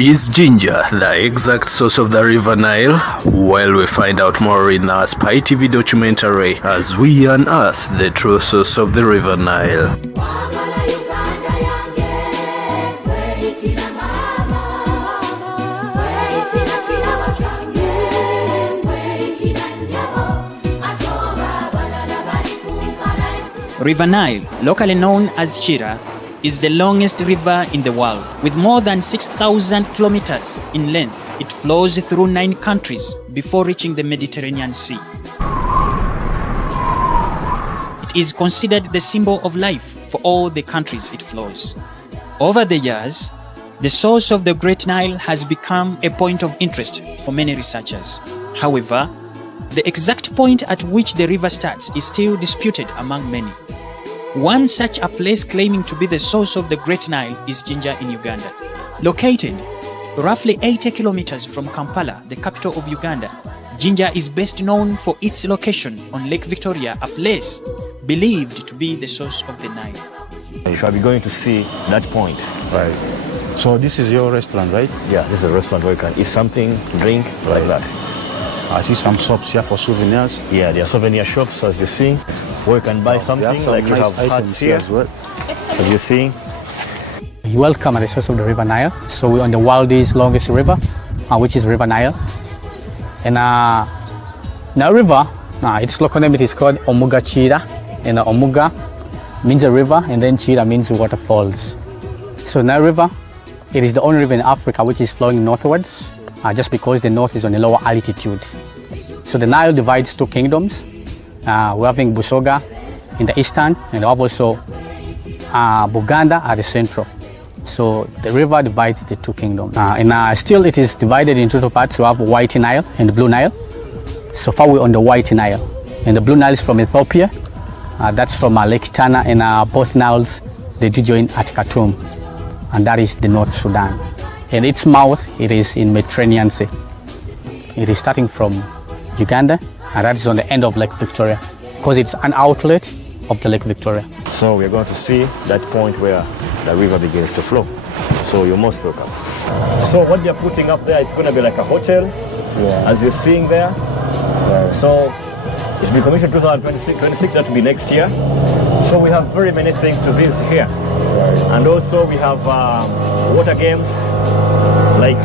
Is Jinja the exact source of the River Nile? Well, we find out more in our Spy TV documentary as we unearth the true source of the River Nile. River Nile, locally known as Chira, is the longest river in the world. With more than 6,000 kilometers in length, it flows through 9 countries before reaching the Mediterranean Sea. It is considered the symbol of life for all the countries it flows. Over the years, the source of the Great Nile has become a point of interest for many researchers. However, the exact point at which the river starts is still disputed among many. One such a place claiming to be the source of the Great Nile is Jinja in Uganda. Located roughly 80 kilometers from Kampala, the capital of Uganda, Jinja is best known for its location on Lake Victoria, a place believed to be the source of the Nile. You shall be going to see that point. Right. So this is your restaurant, right? Yeah, this is a restaurant where you can eat something, drink, like that. I see some shops here for souvenirs. Yeah, there are souvenir shops, as you see, where you can buy something, like you have hats here, as well. As you see. You're welcome at the source of the River Nile. So we're on the world's longest river, which is River Nile. And Nile River, its local name is called Omuga Chira. And Omuga means a river, and then Chira means waterfalls. So Nile River, it is the only river in Africa which is flowing northwards, just because the north is on a lower altitude. So the Nile divides 2 kingdoms. We're having Busoga in the eastern, and we have also Buganda at the central. So the river divides the 2 kingdoms. And still it is divided into 2 parts. We have White Nile and the Blue Nile. So far we're on the White Nile. And the Blue Nile is from Ethiopia. That's from Lake Tana, and both Niles, they do join at Khartoum. And that is the North Sudan. And its mouth, it is in Mediterranean Sea. It is starting from Uganda, and that is on the end of Lake Victoria, because it's an outlet of the Lake Victoria. So we're going to see that point where the river begins to flow. So you're most welcome. So what they're putting up there, it's going to be like a hotel, as you're seeing there. So it's been commissioned 2026, that will be next year. So we have very many things to visit here. And also we have water games, like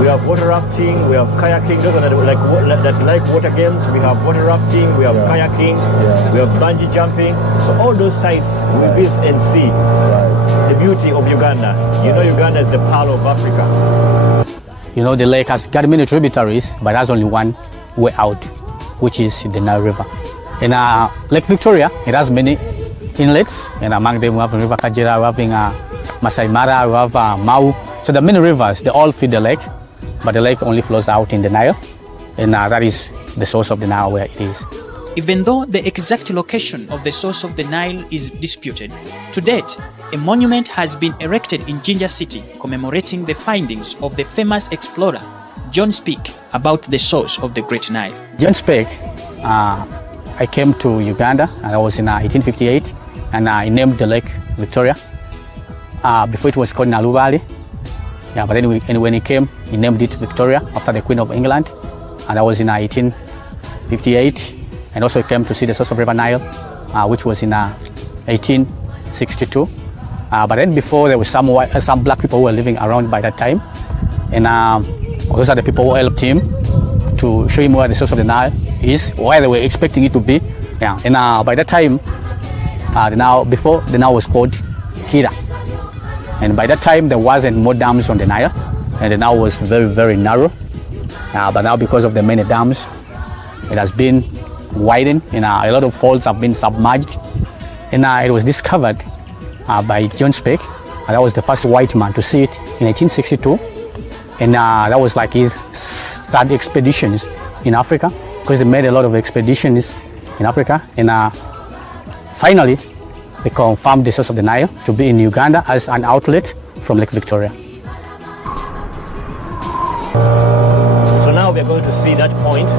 we have water rafting, we have kayaking. Those are that like water games. We have water rafting, we have kayaking, we have bungee jumping. So all those sites we visit and see the beauty of Uganda. You know, Uganda is the pearl of Africa. You know, the lake has got many tributaries, but there's only one way out, which is the Nile River. In Lake Victoria, it has many inlets, and among them we have River Kajira, we have Masai Mara, we have Mau. So the many rivers, they all feed the lake, but the lake only flows out in the Nile, and that is the source of the Nile where it is. Even though the exact location of the source of the Nile is disputed, to date, a monument has been erected in Jinja city commemorating the findings of the famous explorer John Speke about the source of the Great Nile. John Speke, I came to Uganda, and I was in 1858, and I named the lake Victoria. Before it was called Nalu Valley. Yeah, but anyway, when he came, he named it Victoria after the Queen of England, and that was in 1858. And also he came to see the source of River Nile, which was in 1862. But then before, there were some black people who were living around by that time, and those are the people who helped him to show him where the source of the Nile is, where they were expecting it to be. Yeah, and by that time, before the Nile was called Kira. And by that time, there wasn't more dams on the Nile, and the Nile was very, very narrow. But now, because of the many dams, it has been widened, and a lot of falls have been submerged. And it was discovered by John Speke, and that was the first white man to see it in 1862. And that was like his 3rd expeditions in Africa, because they made a lot of expeditions in Africa. And finally, they confirmed the source of the Nile to be in Uganda as an outlet from Lake Victoria. So now we're going to see that point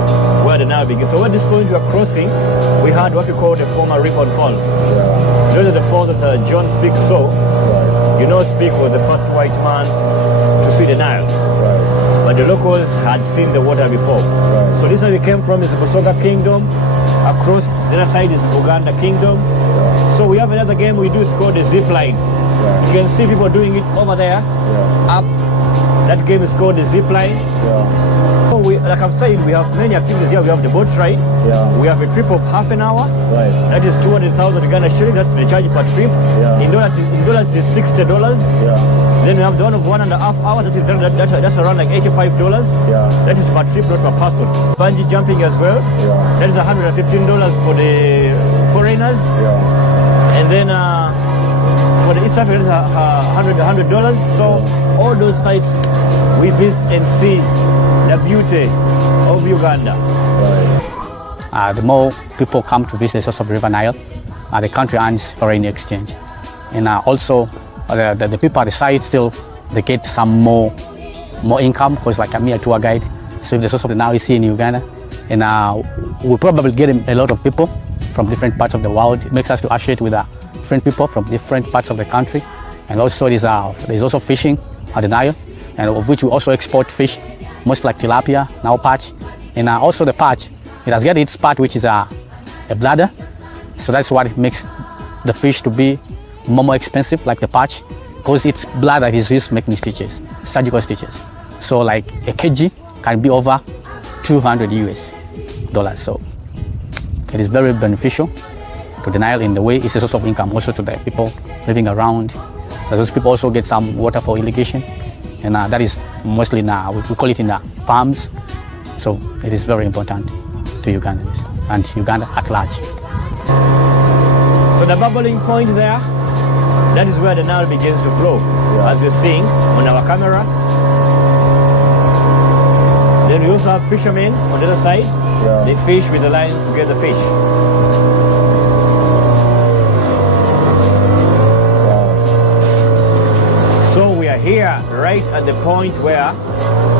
where the Nile begins. So at this point we are crossing, we had what we call the former Ribbon Falls. Those are the falls that John Speke saw. Speak was the first white man to see the Nile. But the locals had seen the water before. So this is where we came from, is the Busoga Kingdom. Across the other side is Uganda Kingdom. So we have another game we do, it's called the zip line. You can see people doing it over there, up. That game is called the zip line. So like I'm saying, we have many activities here. We have the boat ride. We have a trip of half an hour. That is 200,000 Uganda shillings. That's the charge per trip. In dollars it is $60. Then we have the one of 1.5 hours. That's around like $85. That is per trip, not per person. Bungee jumping as well. That is $115 for the foreigners. And then for the East Africa, it's $100. So all those sites we visit and see the beauty of Uganda. The more people come to visit the source of the River Nile, the country earns foreign exchange. And also the people at the site still, they get some more income, because like I'm a tour guide. So if the source of the Nile is here in Uganda, and we probably get a lot of people from different parts of the world. It makes us to associate with different people from different parts of the country. And also there's also fishing at the Nile, and of which we also export fish, most like tilapia, now perch. And also the perch, it has got its part, which is a bladder. So that's what makes the fish to be more expensive, like the perch, because its bladder is used to making stitches, surgical stitches. So like a kg can be over $200 US. So it is very beneficial to the Nile in the way it's a source of income also to the people living around. Those people also get some water for irrigation, and that is mostly now, we call it in the farms. So it is very important to Ugandans and Uganda at large. So the bubbling point there, that is where the Nile begins to flow, as you're seeing on our camera. Then we also have fishermen on the other side. They fish with the line to get the fish. So we are here right at the point where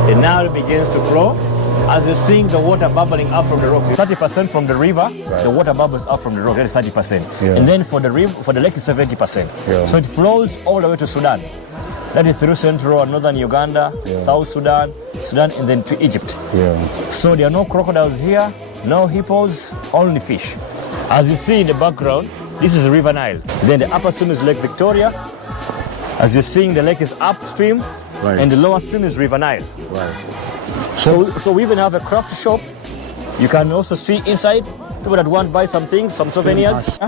the Nile begins to flow. As you're seeing the water bubbling up from the rocks, 30% from the river, the water bubbles up from the rock. That is 30%. And then for the lake is 70%. So it flows all the way to Sudan. That is through central and northern Uganda, South Sudan, and then to Egypt. So there are no crocodiles here, no hippos, only fish. As you see in the background, this is the River Nile. Then the upper stream is Lake Victoria. As you're seeing, the lake is upstream, and the lower stream is River Nile. So we even have a craft shop. You can also see inside, people that want to buy some things, some souvenirs.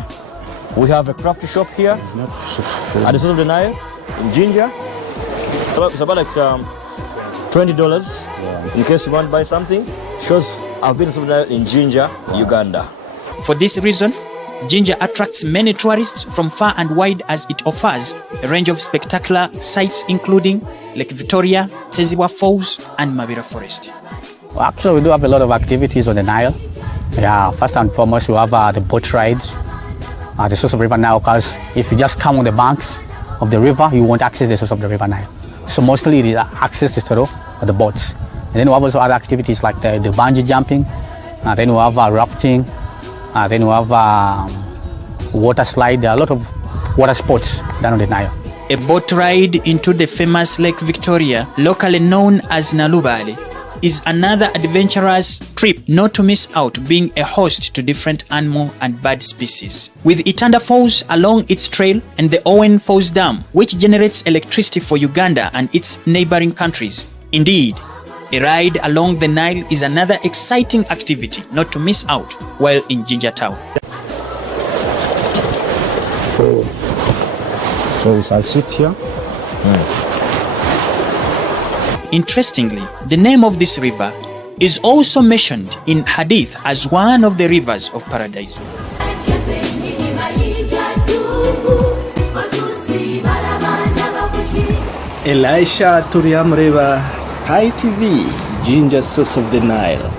We have a craft shop here at the source of the Nile in Jinja. It's about like $20 in case you want to buy something. Shows I've been in Jinja, Uganda. For this reason, Jinja attracts many tourists from far and wide, as it offers a range of spectacular sights including Lake Victoria, Teziwa Falls and Mabira Forest. Well, actually, we do have a lot of activities on the Nile. First and foremost, we have the boat rides at the source of the River Nile, because if you just come on the banks of the river, you won't access the source of the River Nile. So mostly it is access through the boats. And then we have also other activities like the bungee jumping, then we have rafting, then we have water slide. There are a lot of water sports down on the Nile. A boat ride into the famous Lake Victoria, locally known as Nalubale, is another adventurous trip not to miss out, being a host to different animal and bird species. With Itanda Falls along its trail and the Owen Falls Dam, which generates electricity for Uganda and its neighboring countries. Indeed, a ride along the Nile is another exciting activity not to miss out while in Jinja town. So I'll sit here. Interestingly, the name of this river is also mentioned in Hadith as one of the rivers of paradise. Elisha Turiam River, Spy TV, Jinja source of the Nile.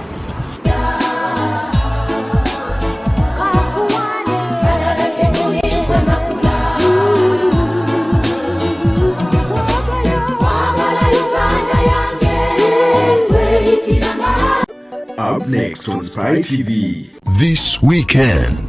Up next on Spy TV. This weekend.